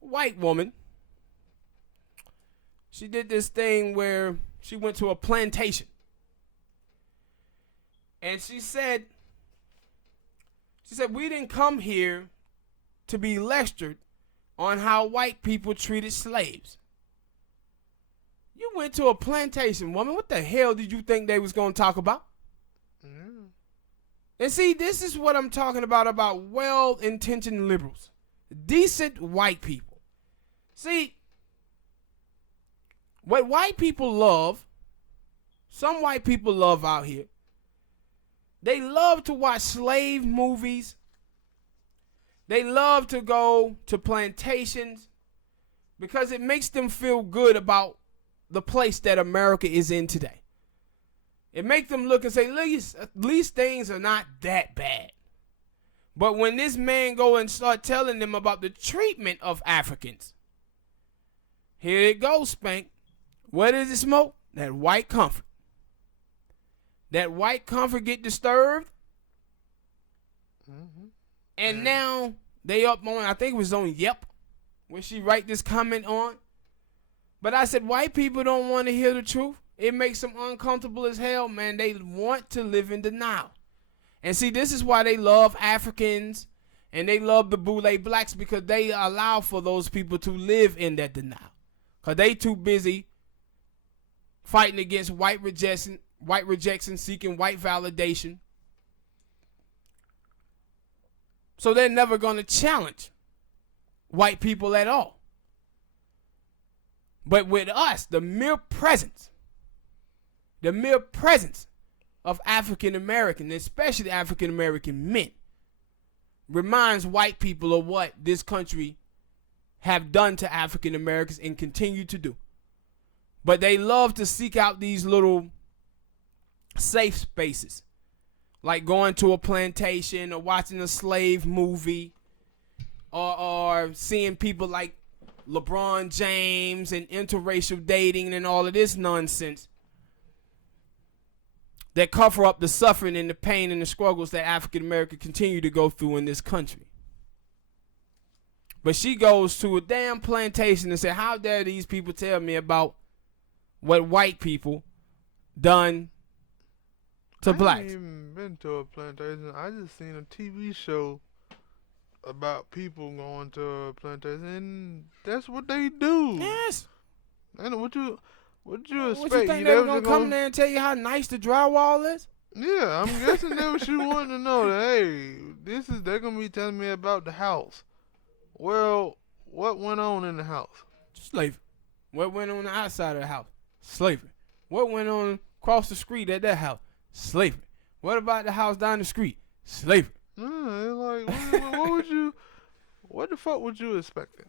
white woman. She did this thing where she went to a plantation. And she said, we didn't come here to be lectured on how white people treated slaves. You went to a plantation, woman. What the hell did you think they was going to talk about? Mm. And see, this is what I'm talking about well-intentioned liberals. Decent white people. See, what white people love, some white people love out here, they love to watch slave movies. They love to go to plantations because it makes them feel good about the place that America is in today. It makes them look and say, at least things are not that bad. But when this man go and start telling them about the treatment of Africans, here it goes, Spank. What does it smoke? That white comfort. That white comfort get disturbed. Mm-hmm. And now they up on, I think it was on Yep, where she write this comment on. But I said, white people don't want to hear the truth. It makes them uncomfortable as hell, man. They want to live in denial. And see, this is why they love Africans and they love the Boule blacks, because they allow for those people to live in that denial. Because they too busy fighting against white rejection, seeking white validation. So they're never going to challenge white people at all. But with us, the mere presence of African Americans, especially African American men, reminds white people of what this country have done to African Americans and continue to do. But they love to seek out these little safe spaces, like going to a plantation or watching a slave movie, or seeing people like LeBron James and interracial dating and all of this nonsense that cover up the suffering and the pain and the struggles that African Americans continue to go through in this country. But she goes to a damn plantation and said, how dare these people tell me about what white people done to blacks? I ain't even been to a plantation. I just seen a TV show about people going to a plantation, and that's what they do. Yes. And what you expect? What you think they were gonna come there and tell you how nice the drywall is? Yeah, I'm guessing that's what you wanted to know. That, hey, they're gonna be telling me about the house. Well, what went on in the house? Slavery. What went on the outside of the house? Slavery. What went on across the street at that house? Slavery. What about the house down the street? Slavery. Like, what the fuck would you expecting?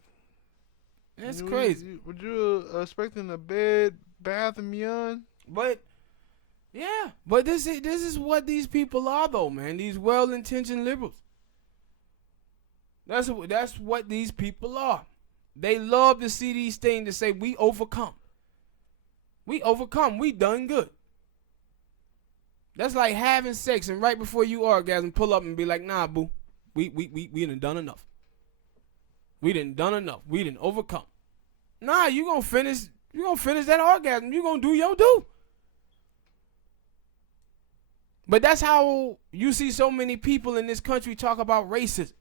That's crazy. Would you expecting a bed, bath, and beyond? But yeah, but this is what these people are, though, man. These well-intentioned liberals. That's what these people are. They love to see these things to say we overcome. We overcome. We done good. That's like having sex and right before you orgasm, pull up and be like, nah, boo, we done enough. We done enough. We done overcome. Nah, you gonna finish that orgasm. You gonna do your do. But that's how you see so many people in this country talk about racism.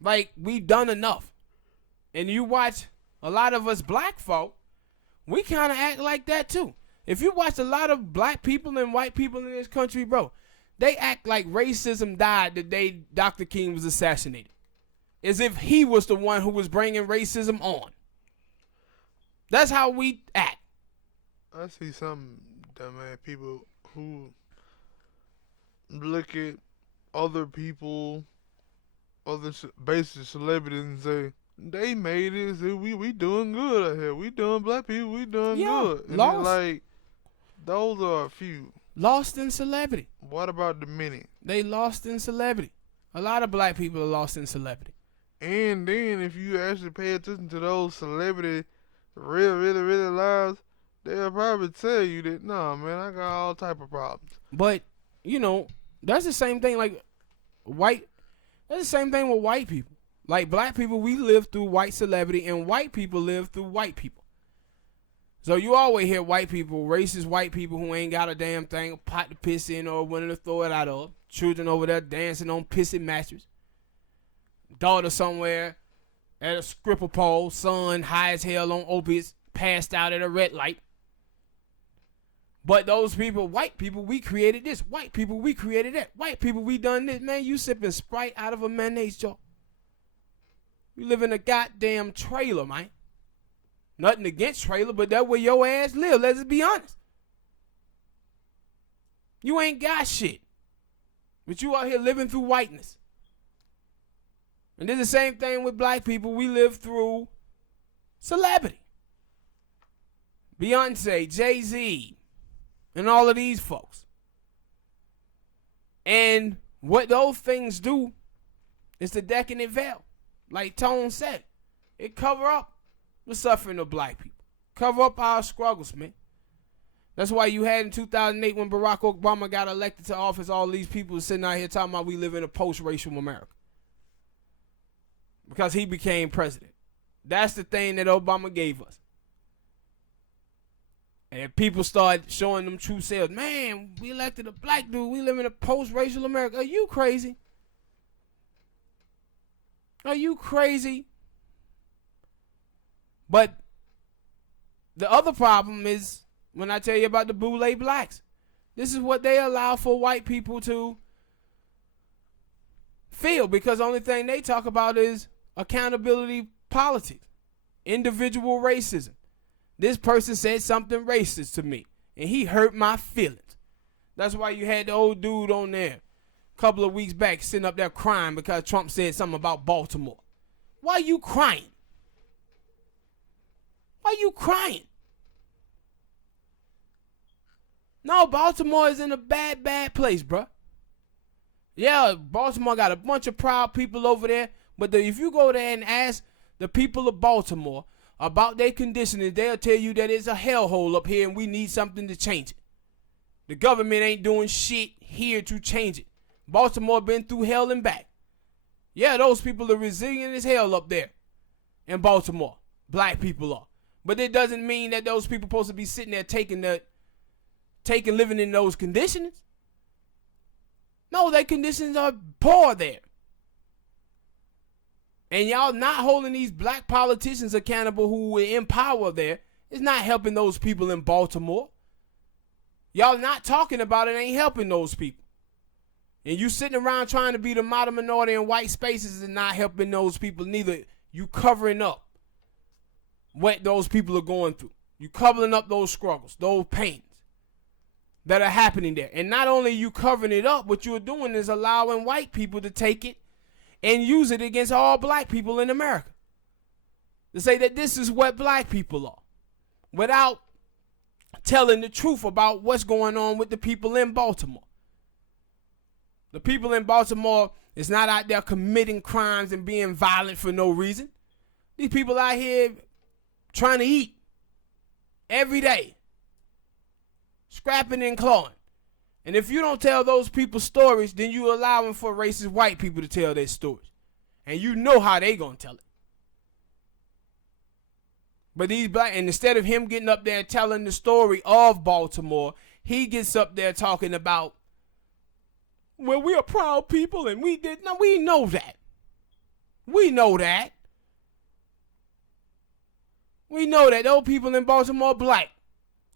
Like, we've done enough. And you watch a lot of us black folk, we kind of act like that too. If you watch a lot of black people and white people in this country, bro, they act like racism died the day Dr. King was assassinated. As if he was the one who was bringing racism on. That's how we act. I see some dumbass people who look at other people, other basic celebrities, and say, they made it, so we doing good out here. We doing black people, we doing good. And lost. Like, those are a few. Lost in celebrity. What about the many? They lost in celebrity. A lot of black people are lost in celebrity. And then if you actually pay attention to those celebrity really lives, they'll probably tell you that, nah, man, I got all type of problems. But, you know, that's the same thing like that's the same thing with white people. Like black people, we live through white celebrity, and white people live through white people. So you always hear white people, racist white people who ain't got a damn thing, a pot to piss in or wanting to throw it out of. Children over there dancing on pissing mattress. Daughter somewhere at a stripper pole, son high as hell on opiates, passed out at a red light. But those people, white people, we created this. White people, we created that. White people, we done this. Man, you sipping Sprite out of a mayonnaise jar. You live in a goddamn trailer, man. Nothing against trailer, but that's where your ass live. Let's just be honest. You ain't got shit. But you out here living through whiteness. And it's the same thing with black people. We live through celebrity. Beyonce, Jay-Z, and all of these folks. And what those things do is the decadent veil. Like Tone said, it cover up the suffering of black people. Cover up our struggles, man. That's why you had in 2008 when Barack Obama got elected to office, all these people sitting out here talking about we live in a post-racial America. Because he became president. That's the thing that Obama gave us. And people start showing them true selves. Man, we elected a black dude. We live in a post-racial America. Are you crazy? Are you crazy? But the other problem is when I tell you about the Boule blacks. This is what they allow for white people to feel, because the only thing they talk about is accountability politics, individual racism. This person said something racist to me, and he hurt my feelings. That's why you had the old dude on there a couple of weeks back sitting up there crying because Trump said something about Baltimore. Why are you crying? Why are you crying? No, Baltimore is in a bad, bad place, bruh. Yeah, Baltimore got a bunch of proud people over there, but if you go there and ask the people of Baltimore about their conditioning, they'll tell you that it's a hellhole up here and we need something to change it. The government ain't doing shit here to change it. Baltimore been through hell and back. Yeah, those people are resilient as hell up there in Baltimore. Black people are. But it doesn't mean that those people supposed to be sitting there living in those conditions. No, their conditions are poor there. And y'all not holding these black politicians accountable who are in power there is not helping those people in Baltimore. Y'all not talking about it ain't helping those people. And you sitting around trying to be the model minority in white spaces and not helping those people neither. You covering up what those people are going through. You covering up those struggles, those pains that are happening there. And not only you covering it up, what you're doing is allowing white people to take it and use it against all black people in America. To say that this is what black people are. Without telling the truth about what's going on with the people in Baltimore. The people in Baltimore is not out there committing crimes and being violent for no reason. These people out here trying to eat every day. Scrapping and clawing. And if you don't tell those people stories, then you allowing for racist white people to tell their stories. And you know how they gonna tell it. But these black, and instead of him getting up there telling the story of Baltimore, he gets up there talking about, well, we are proud people and we did. No, we know that. We know that. We know that those people in Baltimore are black.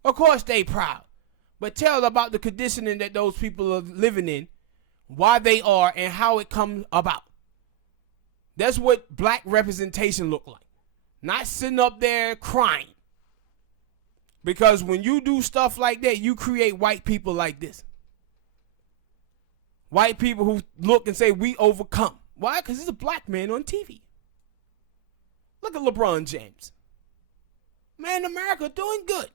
Of course they proud. But tell about the conditioning that those people are living in, why they are, and how it comes about. That's what black representation look like. Not sitting up there crying. Because when you do stuff like that, you create white people like this. White people who look and say, we overcome. Why? Because he's a black man on TV. Look at LeBron James. Man, America doing good.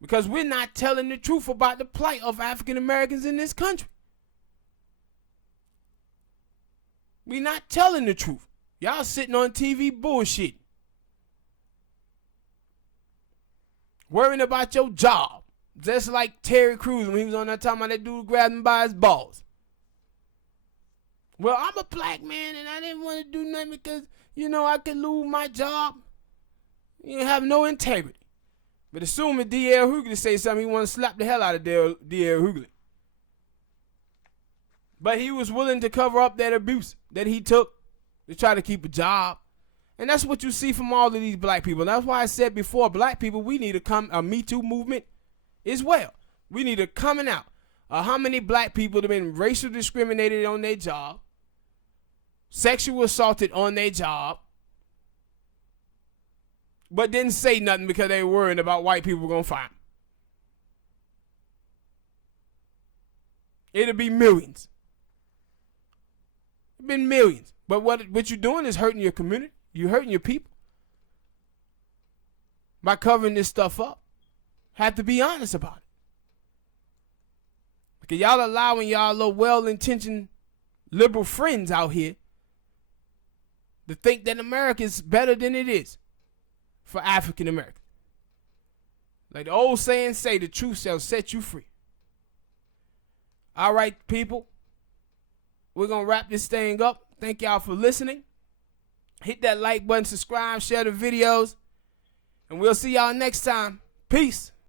Because we're not telling the truth about the plight of African Americans in this country. We're not telling the truth. Y'all sitting on TV bullshit. Worrying about your job. Just like Terry Crews when he was on that time about that dude grabbed him by his balls. Well, I'm a black man and I didn't want to do nothing because, I could lose my job. You have no integrity. But assuming D.L. Hughley say something, he want to slap the hell out of D.L. Hughley. But he was willing to cover up that abuse that he took to try to keep a job. And that's what you see from all of these black people. That's why I said before, black people, we need a Me Too movement as well. We need a coming out of how many black people have been racially discriminated on their job, sexual assaulted on their job, but didn't say nothing because they were worried about white people going to fire them. It'll be millions. It's been millions. But what you're doing is hurting your community. You're hurting your people by covering this stuff up. Have to be honest about it. Because y'all allowing y'all little well-intentioned liberal friends out here to think that America is better than it is for African Americans. Like the old saying say, the truth shall set you free. All right, people. We're going to wrap this thing up. Thank y'all for listening. Hit that like button, subscribe, share the videos, and we'll see y'all next time. Peace.